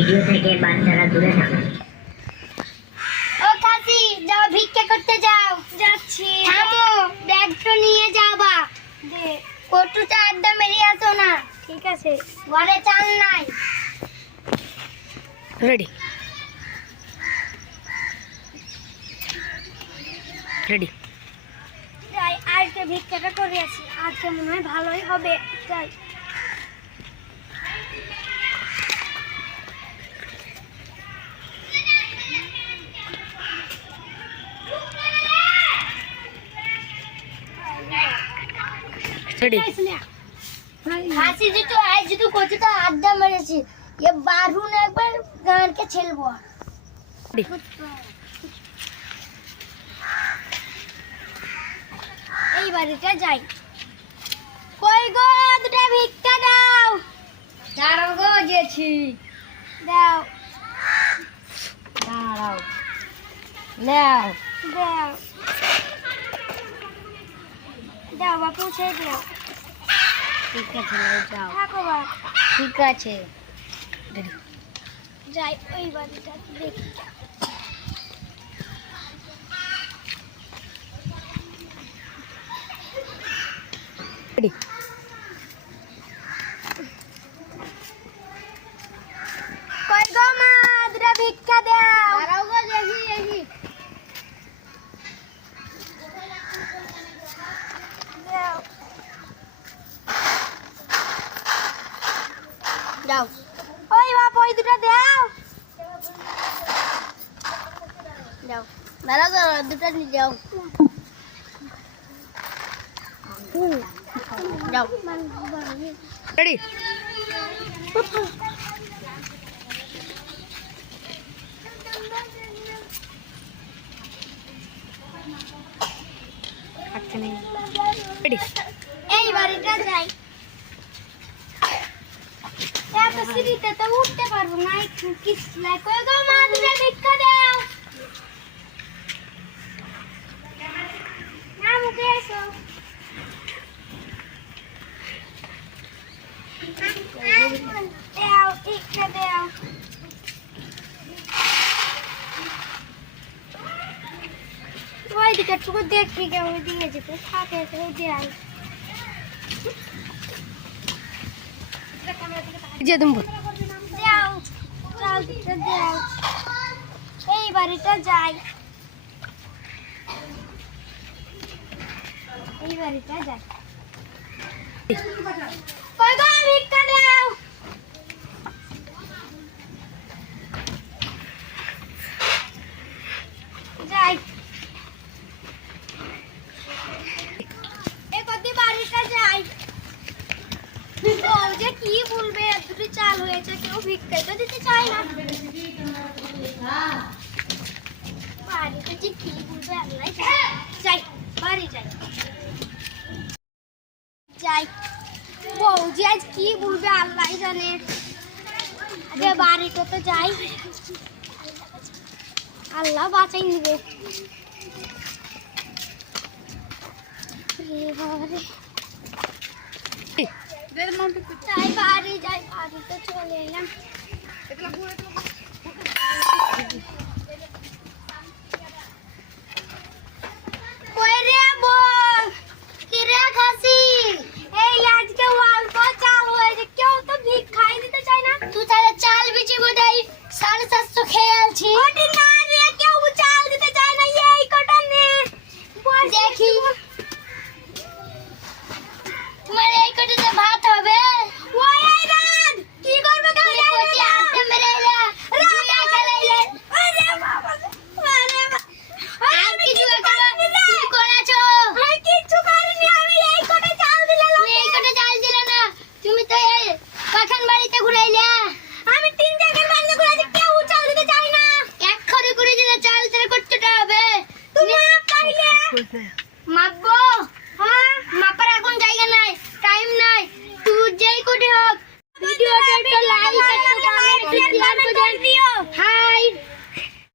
Video থেকে বাচ্চারা দূরে থাকুন। ও খাসি, যাও ভিক্ষা করতে যাও। যাচ্ছি। থামো, ব্যাগটা নিয়ে যাবা। দে কটুটা আড্ডা মেরে আসো না। ঠিক আছে। ঘরে চাল নাই। Ready ready. যাই, আজকে ভিক্ষাটা করে আসি। আজকে মনে হয় ভালোই হবে। যাই। রেডি। খাসি যেটু আজ যেটু কচুটা আড্ডা মেরেছি, ये बारून একবার গানকে ছেলবো। এই বাড়িটা যাই। কই গো, দুটা ভিক্ষা দাও। দাঁড়াও গো, গেছি। দাও দাঁড়াও, নাও। দাও দাও বাপু, ছেড়ে দাও। ঠিক আছে, নাও, যাও। থাকো বাপ। ঠিক আছে, রেডি যাই ওই বাড়িটা দেখি। রেডি। কই গো মা, দুটা ভিক্ষা দাও। দাঁড়াও গো, দেখি দেখি। দাও দাও। ওই বাপ, ওই দুটো দাও। দাও। দাঁড়াও দাঁড়াও, দুটো নিয়ে যাও। যাও। রেডি। রেডি। এই বাড়িটা যাই। এত সিঁড়িতে তো উঠতে পারবো না, একটু কিসলে। কই গো মা, দুটা ভিক্ষা দাও। না, মুখে এসো। দাও, ভিক্ষা দাও। ওই দিকে টুকু দেখি গে, ওই দিকে যেতে থাকে, ওই দেয়াল। যে তুমি দাও, চাল দিতে দাও। এই বাড়িটা যাই। এই বাড়িটা যাই। কই গো, ভিক্ষা দাও। যাই। এই কদি বাড়িটা যাই। ও যে কি বলবে, দুটো চাল হয়েছে, কেউ ভিক্ষা তো দিতে চায় না। বাড়িতে যে কি বলবে আল্লাহ জানে। যাই, বাড়ি যাই। যাই। বৌজি আজ কি বলবে আল্লাহ জানে। আগে বাড়িতে তো যাই, আল্লাহ বাঁচাই নিবে। যাই বাড়ি, যাই বাড়িতে চলে এলাম। কই রে বল, কি রে খাসি? এই আজকে অল্প চাল হয়েছে, কেউ তো ভিক্ষাই দিতে চায় না। তুই তাহলে চাল বিচি বোধহয় 750 খেয়ে আলছি। ওটি না রে, কেউ চাল দিতে চায় না। এই কটা নে, দেখি তোমার এই কটাতে ভাত হবে। ওই এই রাত কি করবে কেউ জানে না। আড্ডা মেরে এলা, জুয়া খেলাইলে। আরে বাবা, আরে বাবা, আর কিছু তুমি করেছো? আমি কিছু করিনি, আমি এই কটা চাল দিলাম। তুমি এই কটা চাল দিলে না, তুমি তো এই পাখান বাড়িতে ঘুরাইলে। আমি 3 জায়গার বাড়িতে ঘুরাইছি, কেউ চাল দিতে চায় না। এক খড়ে করে দিলে চাল তার কতটা হবে? তুমি মাপ পাইলে মাপ